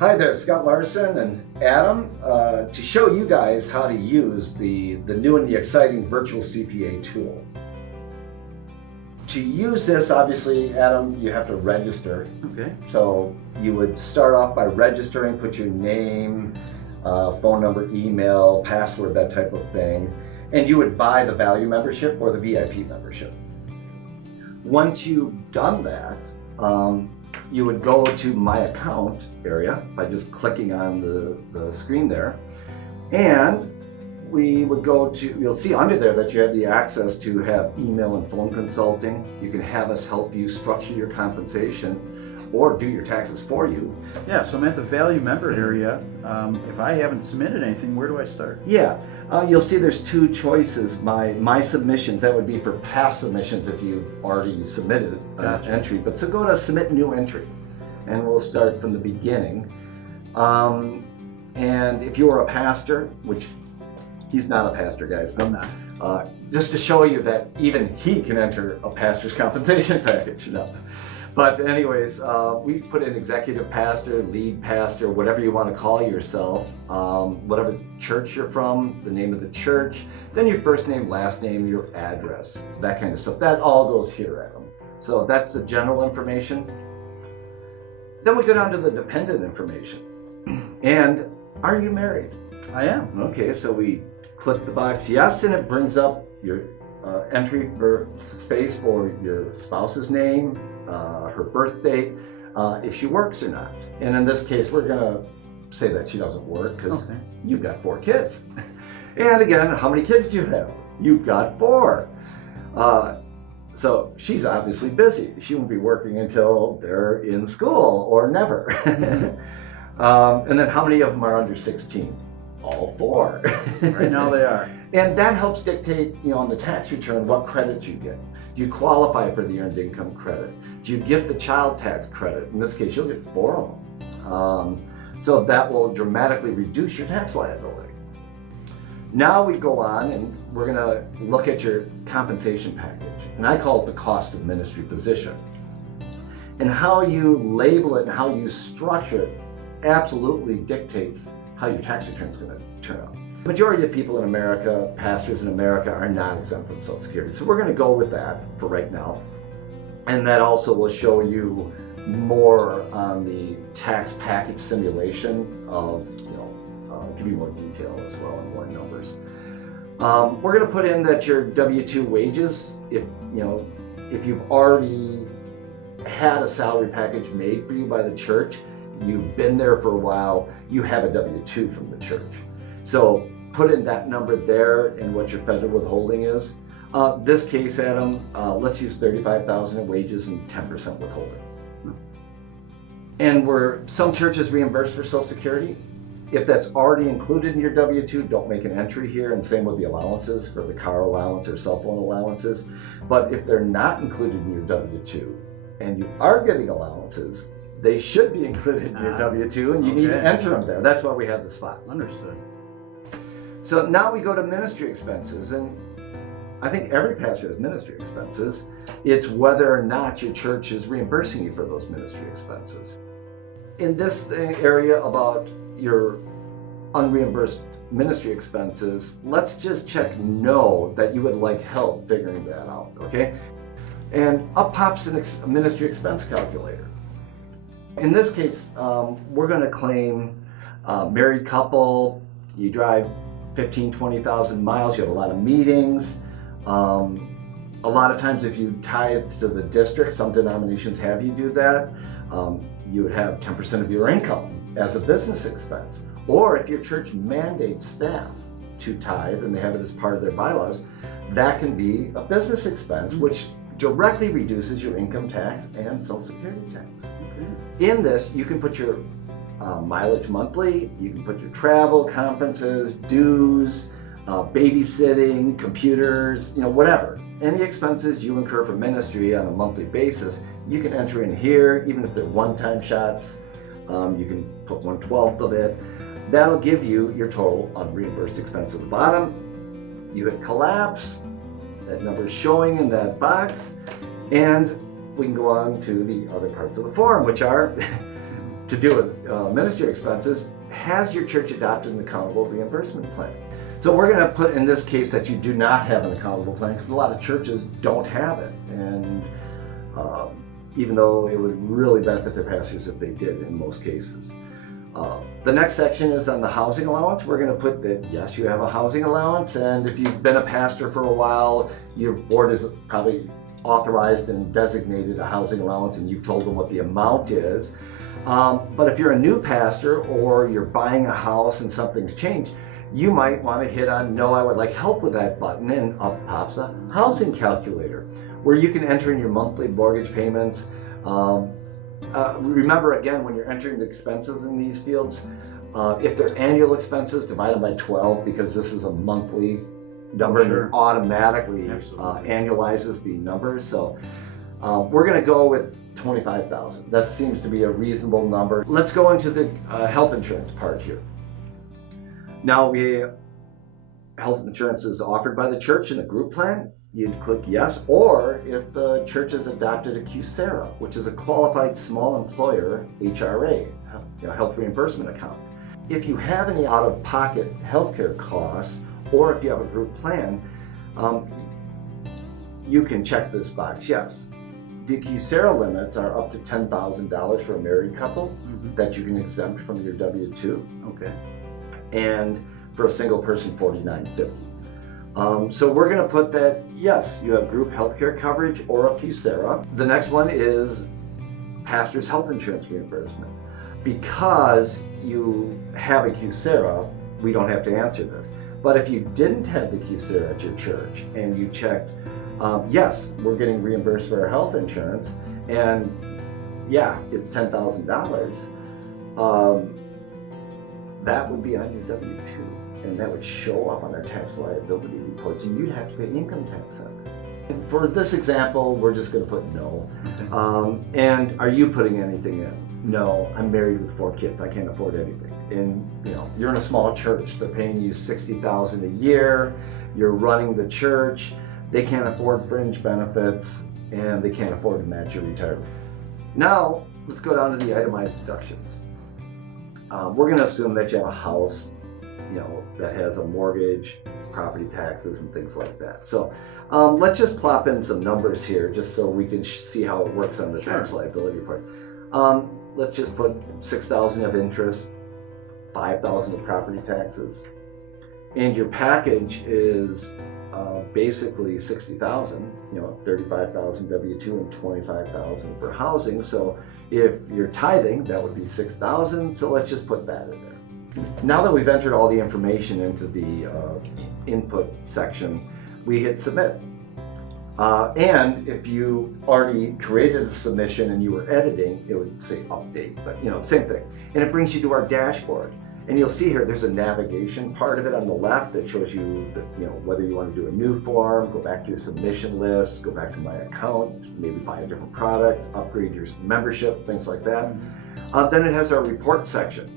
Hi there, Scott Larson and Adam, to show you guys how to use the new and the exciting virtual CPA tool. To use this, obviously, Adam, you have to register. Okay. So you would start off by registering, put your name, phone number, email, password, that type of thing, and you would buy the value membership or the VIP membership. Once you've done that, you would go to My Account area by just clicking on the screen there, and we would go to, you'll see under there that you have the access to have email and phone consulting. You can have us help you structure your compensation or do your taxes for you. Yeah, so I'm at the value member area. If I haven't submitted anything, where do I start? Yeah, you'll see there's two choices. My submissions, that would be for past submissions if you've already submitted an entry. But so go to submit new entry, and we'll start from the beginning. And if you're a pastor, which he's not a pastor, guys, I'm not. just to show you that even he can enter a pastor's compensation package. No. But anyways, we put in executive pastor, lead pastor, whatever you want to call yourself, whatever church you're from, the name of the church, then your first name, last name, your address, that kind of stuff. That all goes here, Adam. So that's the general information. Then we go down to the dependent information. And are you married? I am. Okay, so we click the box yes, and it brings up your entry for space for your spouse's name, her birth date, if she works or not. And in this case, we're gonna say that she doesn't work because you've got 4 kids. And again, how many kids do you have? You've got 4. So she's obviously busy. She won't be working until they're in school or never. And then how many of them are under 16? All 4. Right now they are. And that helps dictate, on the tax return what credits you get. Do you qualify for the earned income credit? Do you get the child tax credit? In this case, you'll get 4 of them. So that will dramatically reduce your tax liability. Now we go on and we're gonna look at your compensation package. And I call it the cost of ministry position. And how you label it and how you structure it absolutely dictates how your tax return is gonna turn out. The majority of people in America, pastors in America, are not exempt from Social Security. So we're going to go with that for right now. And that also will show you more on the tax package simulation of, give you more detail as well and more numbers. We're going to put in that your W-2 wages, if you've already had a salary package made for you by the church, you've been there for a while, you have a W-2 from the church. So put in that number there and what your federal withholding is. This case, Adam, let's use $35,000 in wages and 10% withholding. And where some churches reimburse for Social Security, if that's already included in your W-2, don't make an entry here, and same with the allowances for the car allowance or cell phone allowances. But if they're not included in your W-2 and you are getting allowances, they should be included in your W-2, and you need to enter them there. That's why we have the spots. Understood. So now we go to ministry expenses, and I think every pastor has ministry expenses. It's whether or not your church is reimbursing you for those ministry expenses. In this area about your unreimbursed ministry expenses, let's just check no, that you would like help figuring that out, okay? And up pops a ministry expense calculator. In this case, we're going to claim married couple, you drive 20,000 miles, you have a lot of meetings. A lot of times if you tithe to the district, some denominations have you do that, you would have 10% of your income as a business expense. Or if your church mandates staff to tithe and they have it as part of their bylaws, that can be a business expense, which directly reduces your income tax and Social Security tax. In this, you can put your mileage monthly, you can put your travel, conferences, dues, babysitting, computers, whatever. Any expenses you incur for ministry on a monthly basis, you can enter in here, even if they're one-time shots. You can put 1/12 of it. That'll give you your total unreimbursed expense at the bottom. You hit collapse, that number is showing in that box, and we can go on to the other parts of the form, which are to do with ministry expenses, has your church adopted an accountable reimbursement plan? So we're going to put in this case that you do not have an accountable plan, because a lot of churches don't have it, and even though it would really benefit their pastors if they did in most cases. The next section is on the housing allowance. We're going to put that yes, you have a housing allowance, and if you've been a pastor for a while, your board has probably authorized and designated a housing allowance, and you've told them what the amount is. But if you're a new pastor or you're buying a house and something's changed, you might want to hit on "No, I would like help with that" button, and up pops a housing calculator where you can enter in your monthly mortgage payments. Remember, again, when you're entering the expenses in these fields, if they're annual expenses, divide them by 12, because this is a monthly number. Sure. And it automatically annualizes the numbers. So we're going to go with $25,000. That seems to be a reasonable number. Let's go into the health insurance part here. Now, health insurance is offered by the church in a group plan. You'd click yes, or if the church has adopted a QSARA, which is a qualified small employer HRA, health reimbursement account. If you have any out-of-pocket healthcare costs, or if you have a group plan, you can check this box, yes. The QSARA limits are up to $10,000 for a married couple that you can exempt from your W-2. Okay. And for a single person, $49.50. So we're going to put that, yes, you have group healthcare coverage or a QSARA. The next one is pastor's health insurance reimbursement. Because you have a QSARA, we don't have to answer this. But if you didn't have the QSARA at your church and you checked, yes, we're getting reimbursed for our health insurance, and yeah, it's $10,000, that would be on your W-2. And that would show up on our tax liability reports, and you'd have to pay income tax on it. And for this example, we're just going to put no. And are you putting anything in? No, I'm married with 4 kids. I can't afford anything. And you're in a small church. They're paying you $60,000 a year. You're running the church. They can't afford fringe benefits, and they can't afford to match your retirement. Now, let's go down to the itemized deductions. We're going to assume that you have a house, that has a mortgage, property taxes, and things like that. So let's just plop in some numbers here just so we can see how it works on the tax liability report. Let's just put $6,000 of interest, $5,000 of property taxes, and your package is basically $60,000, $35,000 W-2 and $25,000 for housing. So if you're tithing, that would be $6,000. So let's just put that in there. Now that we've entered all the information into the input section, we hit submit. And if you already created a submission and you were editing, it would say update, but same thing. And it brings you to our dashboard. And you'll see here, there's a navigation part of it on the left that shows you whether you want to do a new form, go back to your submission list, go back to my account, maybe buy a different product, upgrade your membership, things like that. Then it has our report section.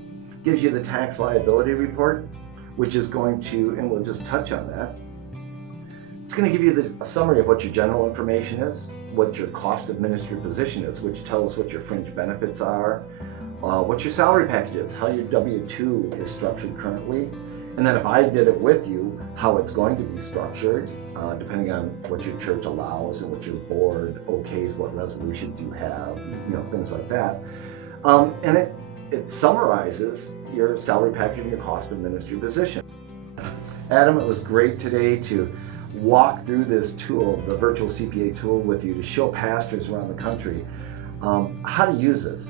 Gives you the tax liability report, which is going to, and we'll just touch on that. It's going to give you a summary of what your general information is, what your cost of ministry position is, which tells what your fringe benefits are, what your salary package is, how your W-2 is structured currently, and then if I did it with you, how it's going to be structured, depending on what your church allows and what your board okays, what resolutions you have, things like that. And it summarizes your salary package and your cost of ministry position. Adam, it was great today to walk through this tool, the virtual CPA tool, with you to show pastors around the country how to use this,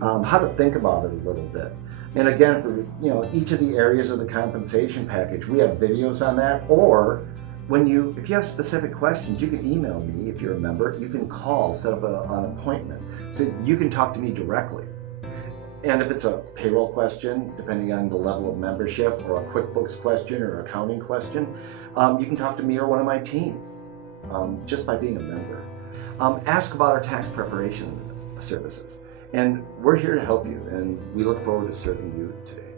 how to think about it a little bit. And again, for each of the areas of the compensation package, we have videos on that. Or if you have specific questions, you can email me if you're a member. You can call, set up an appointment, so you can talk to me directly. And if it's a payroll question, depending on the level of membership, or a QuickBooks question or accounting question, you can talk to me or one of my team just by being a member. Ask about our tax preparation services. And we're here to help you, and we look forward to serving you today.